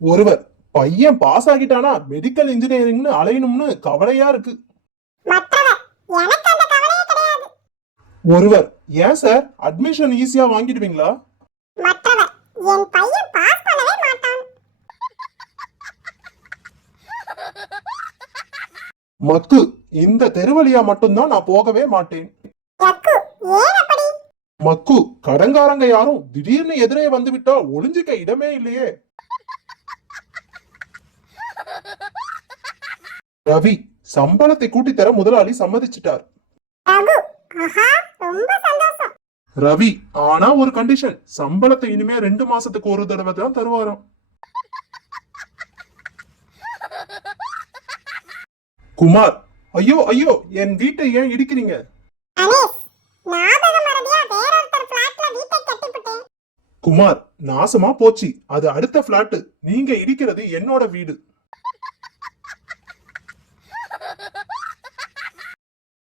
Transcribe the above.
ஒருவர், பையன் pass ஆகிட்டானா medical இன்ஜினியரிங்னு அலையணும்னு கவலையா இருக்கு. மற்றவர், எனக்கு அந்த கவலையே கிடையாது. ஒருவர், ஏன் சார் அட்மிஷன் ஈஸியா வாங்கிடுவீங்களா? மற்றவர், என் பையன் பாஸ் பண்ணவே மாட்டான். மக்கு, இந்த தெருவழியா மட்டும்தான் நான் போகவே மாட்டேன். யக்கு, ஏன் அப்படி? மக்கு, கடங்காரங்க யாரும் திடீர்னு எதிரே வந்து விட்டா ஒளிஞ்சிக்க இடமே இல்லையே. ரவி, சம்பளத்தை கூட்டி தர முதலாளி சம்மதிச்சிட்டார். ரகு, ஆஹா, ரொம்ப சந்தோஷம். ரவி, ஆனா ஒரு கண்டிஷன், சம்பளத்தை இனிமே 2 மாசத்துக்கு ஒரு தடவை தான் தருவாராம். குமார், ஐயோ ஐயோ, என் வீட்டை ஏன் இடிக்கிறீங்க? அனீஸ், ஞாபகம் மறதியா வேறொருத்தர் பிளாட்ல வீட்டை கட்டிவிட்டேன். குமார், நாசமா போச்சு, அது அடுத்த பிளாட். நீங்க இடிக்கிறது என்னோட வீடு.